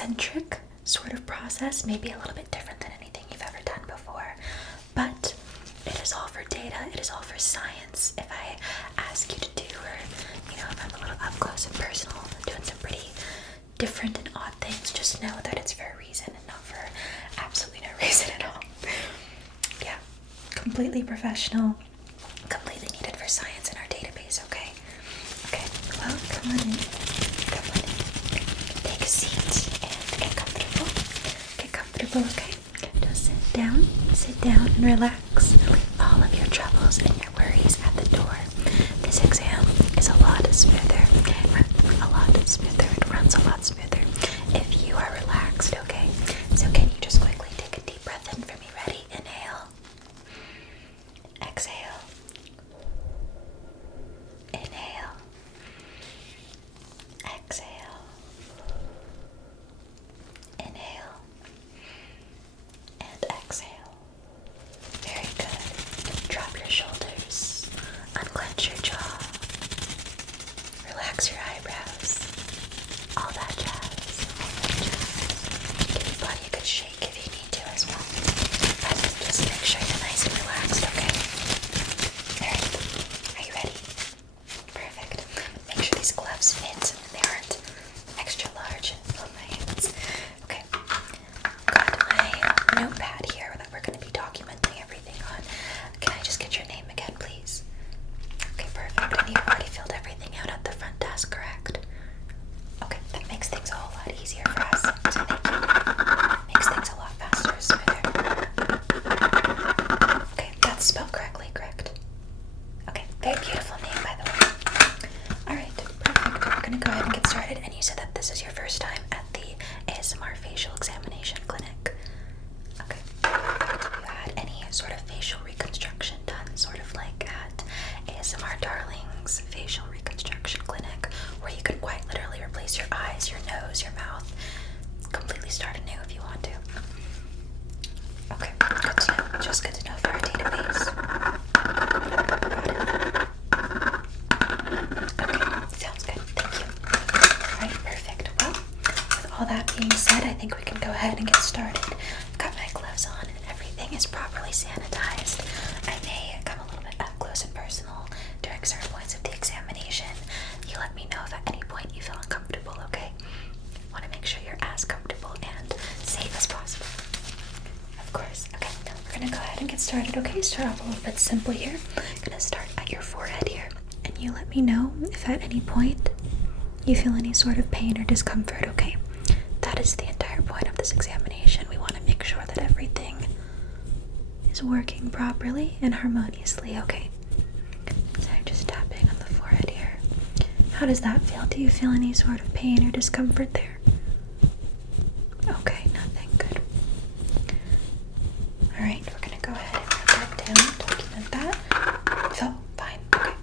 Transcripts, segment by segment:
eccentric sort of process, maybe a little bit different than anything you've ever done before, but it is all for data, it is all for science. If I ask you to do, or if I'm a little up close and personal, doing some pretty different and odd things, just know that it's for a reason and not for absolutely no reason at all. Yeah, completely professional, completely needed for science in our database, okay? Okay, well, come on in. Come on in. Take a seat and get comfortable. Get comfortable, okay? Just sit down and relax. Leave all of your troubles and your worries at the door. This exam is a lot smoother. It runs a lot smoother if you are relaxed, okay? So can you just quickly take a deep breath in for me? Ready? Inhale. Exhale. Inhale. Exhale. Inhale. And exhale. Very good. Drop your shoulders. Unclench your jaw. Relax your eyebrows. All that jazz. Give your body a good shake if you need to as well. But just make sure you're nice and relaxed, okay? Alright. Are you ready? Perfect. Make sure these gloves fit and they aren't extra large on my hands. Okay. Got my notepad here that we're going to be documenting everything on. Can I just get your name again, please? Okay, perfect. And you've already filled everything out at the front desk, correct? Okay, that makes things a whole lot easier for us. So thank you. Makes things a lot faster, smoother. Okay, that's spelled correctly, correct? Okay, very beautiful name, by the way. Alright, perfect. We're gonna go ahead and get started. And you said that this is your first time at the ASMR facial examination clinic. Okay. Have you had any sort of facial reconstruction done, sort of like at ASMR Darling's facial reconstruction clinic, where you can quite literally replace your eyes, your nose, your mouth, completely start anew if you want to? Okay, good to know. Just good to know for our database. Okay, sounds good. Thank you. Alright, perfect. Well, with all that being said, I think we can go ahead and get started. I've got my gloves on and everything is properly sanitized. I may come a little bit up close and personal during certain points of the examination. You let me know if at any point you feel uncomfortable, okay? Want to make sure you're as comfortable and safe as possible. Of course. Okay, we're going to go ahead and get started, okay? Start off a little bit simple here. I'm going to start at your forehead here. And you let me know if at any point you feel any sort of pain or discomfort, okay? That is the entire point of this examination. We want to make sure that everything is working properly and harmoniously, okay? So I'm just tapping on the forehead here. How does that feel? Do you feel any sort of pain or discomfort there? Okay, nothing. Good. Alright, we're going to go ahead and write that down, document that. Oh, fine. Okay.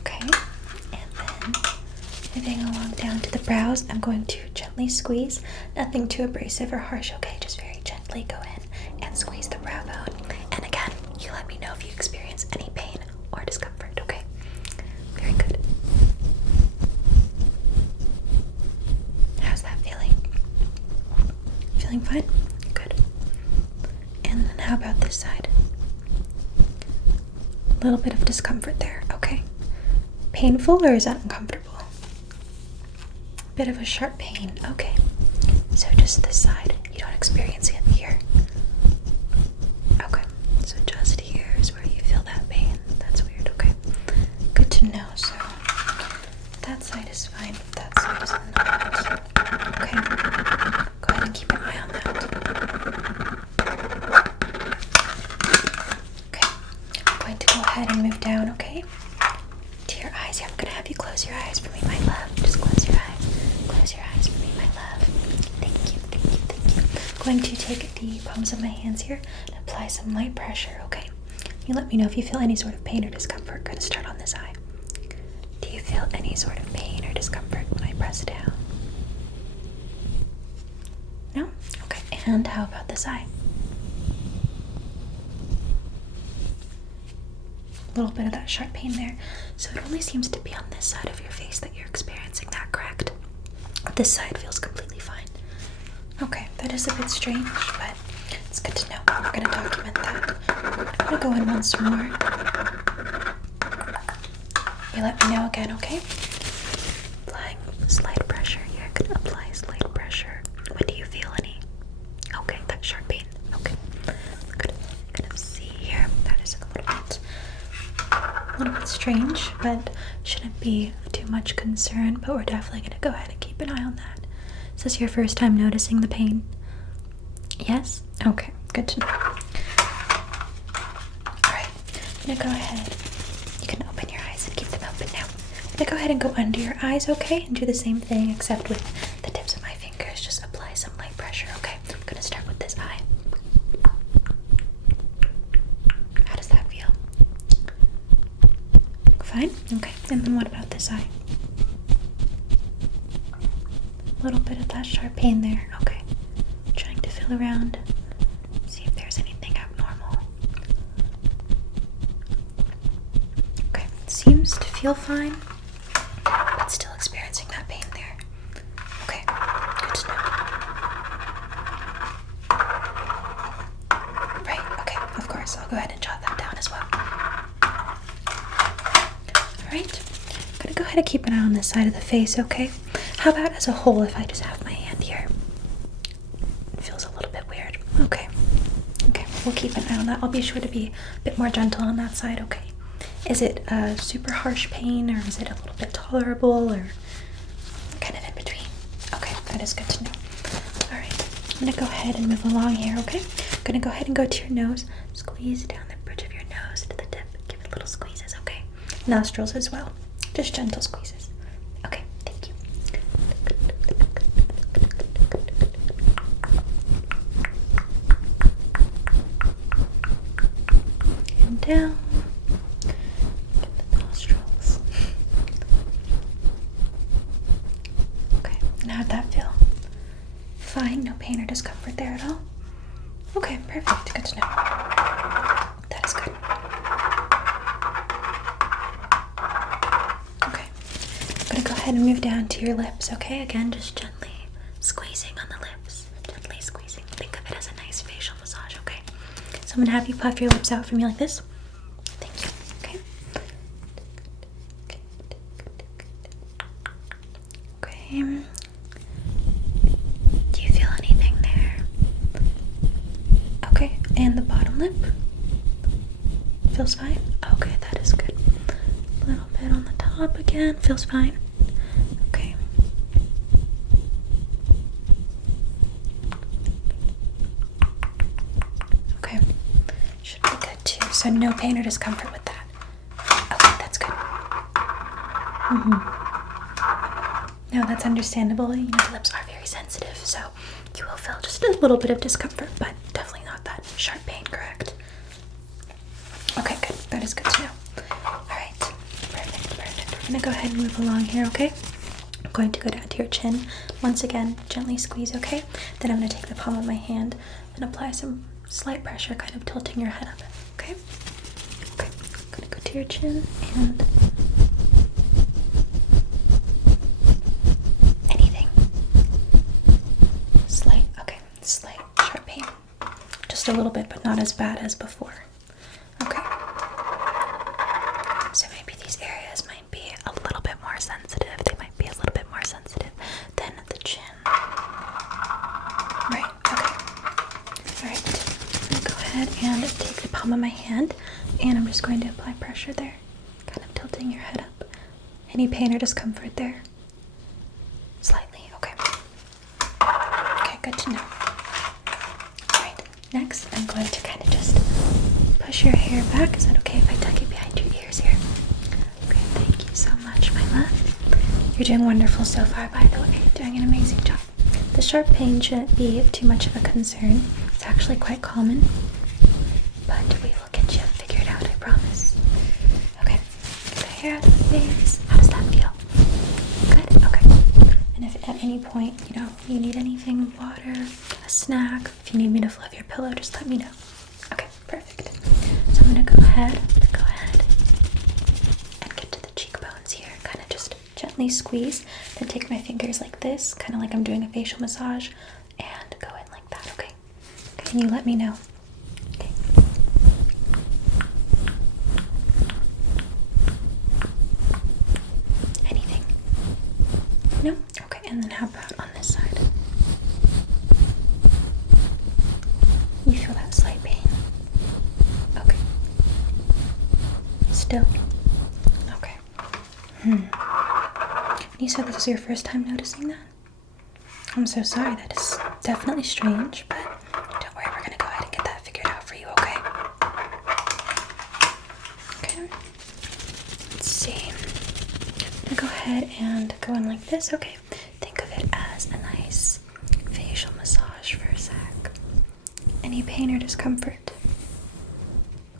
Okay, and then moving along down to the brows, I'm going to gently squeeze. Nothing too abrasive or harsh, okay? Just very gently go in and squeeze the brow bone. And again, you let me know if you experience any pain or discomfort, okay? Very good. How's that feeling? Feeling fine? Good. And then how about this side? A little bit of discomfort there, okay? Painful or is that uncomfortable? Bit of a sharp pain, okay. So just this side, you don't experience it here. Okay, so just here is where you feel that pain. That's weird, okay. Good to know, so that side is fine, but that side is not. Okay, go ahead and keep an eye on that. Okay, I'm going to go ahead and move down, okay? To your eyes. Yeah, I'm going to have you close your eyes for me, my love. Just close your eyes. Close your eyes for me, my love. Thank you, thank you, thank you. I'm going to take the palms of my hands here and apply some light pressure, okay? You let me know if you feel any sort of pain or discomfort. Going to start on this eye. Do you feel any sort of pain or discomfort when I press down? No? Okay, and how about this eye? A little bit of that sharp pain there. So it only seems to be on this side of your face that you're experiencing that, correct? This side feels completely fine. Okay, that is a bit strange, but it's good to know. We're gonna document that. I'm gonna go in once more. You let me know again, okay? Applying slight pressure here. Gonna apply slight pressure. What do you feel? Any? Okay, that sharp pain. Okay. Good. Gonna see here. That is a little bit strange, but shouldn't be too much concern. But we're definitely gonna go ahead and keep an eye on that. Is this your first time noticing the pain? Yes? Okay, good to know. Alright, I'm gonna go ahead. You can open your eyes and keep them open now. I'm gonna go ahead and go under your eyes, okay? And do the same thing except with the tips of my fingers. Just apply some light pressure, okay? I'm gonna start with this eye. How does that feel? Fine? Okay. And then what about this eye? A little bit of that sharp pain there. Okay. Trying to feel around. See if there's anything abnormal. Okay. Seems to feel fine, but still experiencing that pain there. Okay. Good to know. Right. Okay. Of course. I'll go ahead and jot that down as well. Alright. I'm gonna go ahead and keep an eye on this side of the face, okay? How about as a whole if I just have my hand here? It feels a little bit weird. Okay. Okay, we'll keep an eye on that. I'll be sure to be a bit more gentle on that side, okay? Is it a super harsh pain, or is it a little bit tolerable, or kind of in between? Okay, that is good to know. Alright, I'm gonna go ahead and move along here, okay? I'm gonna go ahead and go to your nose. Squeeze down the bridge of your nose to the tip. Give it little squeezes, okay? Nostrils as well. Just gentle squeezes. Okay, thank you. And down. Get the nostrils. Okay, and how'd that feel? Fine, no pain or discomfort there at all? Okay, perfect. Good to know. That is good. Okay, I'm gonna go ahead and move down to your lips, okay? Again, just gently squeezing on the lips. Gently squeezing. Think of it as a nice facial massage, okay? So I'm gonna have you puff your lips out for me like this. Thank you, okay? Okay. Do you feel anything there? Okay, and the bottom lip? Feels fine? Okay, that is good. A little bit on the top again. Feels fine? Okay. Okay. Should be good too. So no pain or discomfort with that. Okay, that's good. No, that's understandable. You know, the lips are very sensitive, so you will feel just a little bit of discomfort, but definitely not that sharp pain, correct? Okay, good. That is good to know. Alright. Perfect, perfect. We're gonna go ahead and move along here, okay? I'm going to go down to your chin. Once again, gently squeeze, okay? Then I'm gonna take the palm of my hand and apply some slight pressure, kind of tilting your head up, okay? Okay. I'm gonna go to your chin and anything. Slight, okay, slight sharp pain. Just a little bit, but not as bad as before. Okay. So maybe these areas might be a little bit more sensitive. They might be a little bit more sensitive than the chin. Right, okay. Alright. I'm gonna go ahead and take the palm of my hand and I'm just going to apply pressure there. Kind of tilting your head up. Any pain or discomfort there? Slightly, okay. Okay, good to know. Alright, next I'm going to kind of just push your hair back. Is that okay if I tuck it behind your ears here? Okay, thank you so much, my love. You're doing wonderful so far, by the way. You're doing an amazing job. The sharp pain shouldn't be too much of a concern. It's actually quite common, but we will get you figured out, I promise. Okay, get the hair out of the face. How does that feel? Good? Okay. And if at any point, you need anything, water, a snack, if you need me to fluff your pillow, just let me know. Okay, perfect. So I'm gonna go ahead and get to the cheekbones here. Kind of just gently gently squeeze, then take my fingers like this, kind of like I'm doing a facial massage, and go in like that, okay? Can you let me know? Okay. Anything? No? Okay, and then how about on this side? You feel that slight pain? Okay. Still? Okay. You said this is your first time noticing that? I'm so sorry, that is definitely strange, but don't worry, we're gonna go ahead and get that figured out for you, okay? Okay. Let's see. I'm gonna go ahead and go in like this, okay? Think of it as a nice facial massage for a sec. Any pain or discomfort?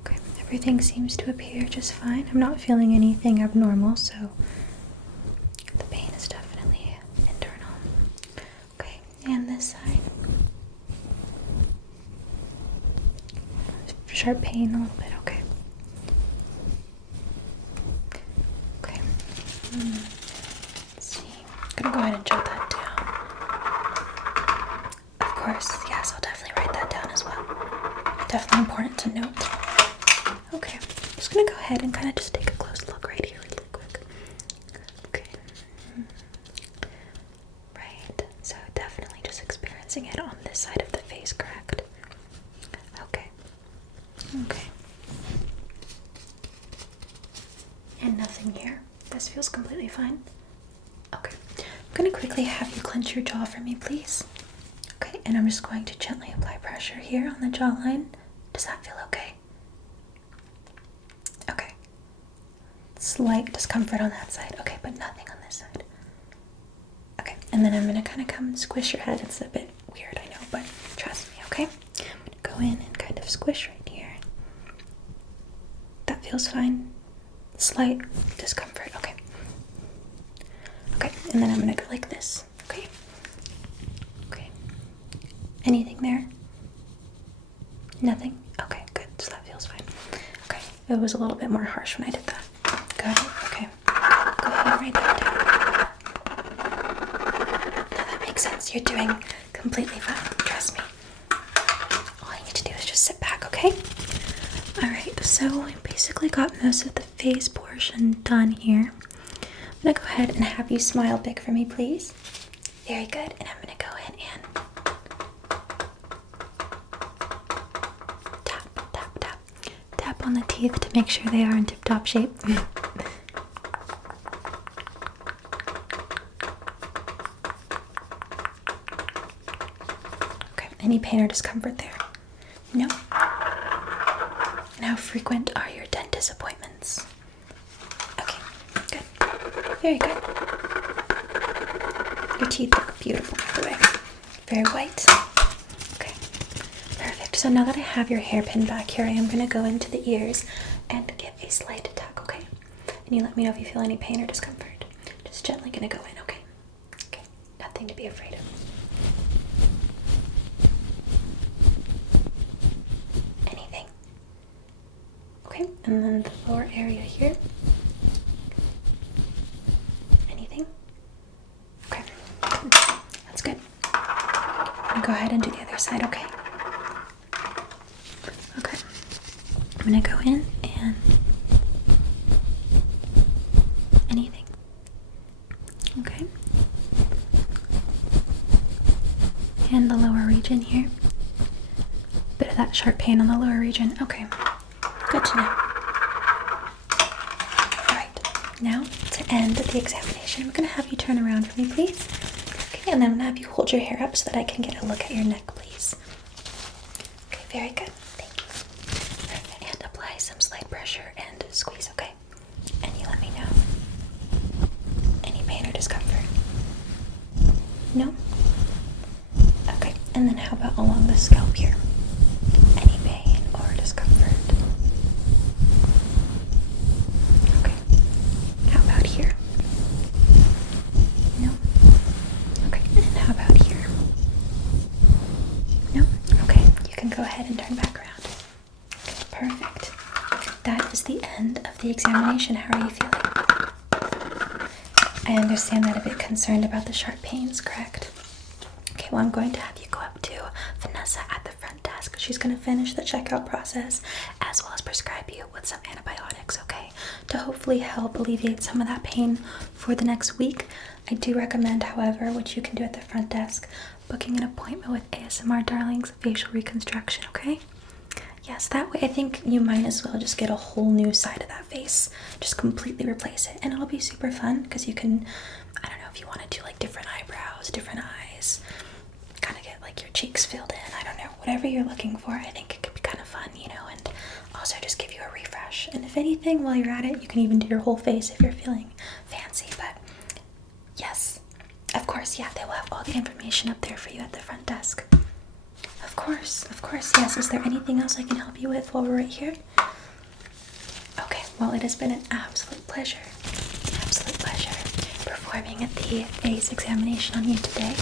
Okay, everything seems to appear just fine. I'm not feeling anything abnormal, so the pain is definitely internal. Okay, and this side. Sharp pain a little bit, okay. Okay. Let's see. I'm gonna go ahead and jot that down. Of course, yes, I'll definitely write that down as well. Definitely important to note. Okay, I'm just gonna go ahead and kind of just take a close look right here really quick. Okay. Right, so definitely just experiencing it on this side of the face, correct? Okay. Okay. And nothing here. This feels completely fine. Okay. I'm gonna quickly have you clench your jaw for me, please. Okay, and I'm just going to gently apply pressure here on the jawline. Does that feel okay? Okay. Slight discomfort on that side. Okay, but nothing on this side. Okay, and then I'm gonna kind of come and squish your head. It's a bit weird, I know, but trust me, okay? I'm gonna go in and kind of squish right here. That feels fine. Slight discomfort, okay. Okay, and then I'm gonna go like this, okay? Okay. Anything there? Nothing? Okay, good, so that feels fine. Okay, it was a little bit more harsh when I did that. Got it? Okay. Go ahead and write that down. No, that makes sense. You're doing completely fine, trust me. All you need to do is just sit back, okay? Alright, so I basically got most of the face portion done here. I'm gonna go ahead and have you smile big for me, please. Very good, and I'm gonna go in and tap, tap, tap. Tap on the teeth to make sure they are in tip-top shape. Okay, any pain or discomfort there? No? And how frequent are your dentist appointments? Okay, good. Very good. Your teeth look beautiful, by the way. Very white. Okay, perfect. So now that I have your hairpin back here, I am going to go into the ears and give a slight tug, okay? And you let me know if you feel any pain or discomfort. Just gently going to go in, okay? Okay, nothing to be afraid of. Anything? Okay, and then the lower area here. Anything? Okay, that's good. I'm gonna go ahead and do the other side, okay? Okay, I'm gonna go in and anything. Okay. And the lower region here. Bit of that sharp pain on the lower region. Okay, good to know. Alright, now to end the examination, I'm going to have you turn around for me, please. Okay, and then I'm going to have you hold your hair up so that I can get a look at your neck, please. Okay, very good. Thank you. Perfect. And apply some slight pressure and squeeze, okay? And you let me know. Any pain or discomfort? No? Okay, and then how about along the scalp here? Any pain or discomfort? Okay, how about here? No? Okay, and how about here? No? Okay, you can go ahead and turn back around. Okay, perfect. That is the end of the examination. How are you feeling? I understand that a bit concerned about the sharp pains, correct? Okay, well, I'm going to have you go up to Vanessa at the front desk. She's going to finish the checkout process as well as prescribe you with some antibiotics, okay? To hopefully help alleviate some of that pain for the next week. I do recommend, however, what you can do at the front desk, booking an appointment with ASMR Darling's facial reconstruction, okay? Yes, that way I think you might as well just get a whole new side of that face. Just completely replace it. And it'll be super fun because you can, I don't know, if you want to do like different eyebrows, different eyes, kind of get like your cheeks filled in, I don't know, whatever you're looking for, I think it could be kind of fun, you know, and also just give you a refresh. And if anything, while you're at it, you can even do your whole face if you're feeling fancy. But yes, of course, yeah, they will have all the information up there for you at the front desk. Of course, yes. Is there anything else I can help you with while we're right here? Okay, well, it has been an absolute pleasure performing the face examination on you today.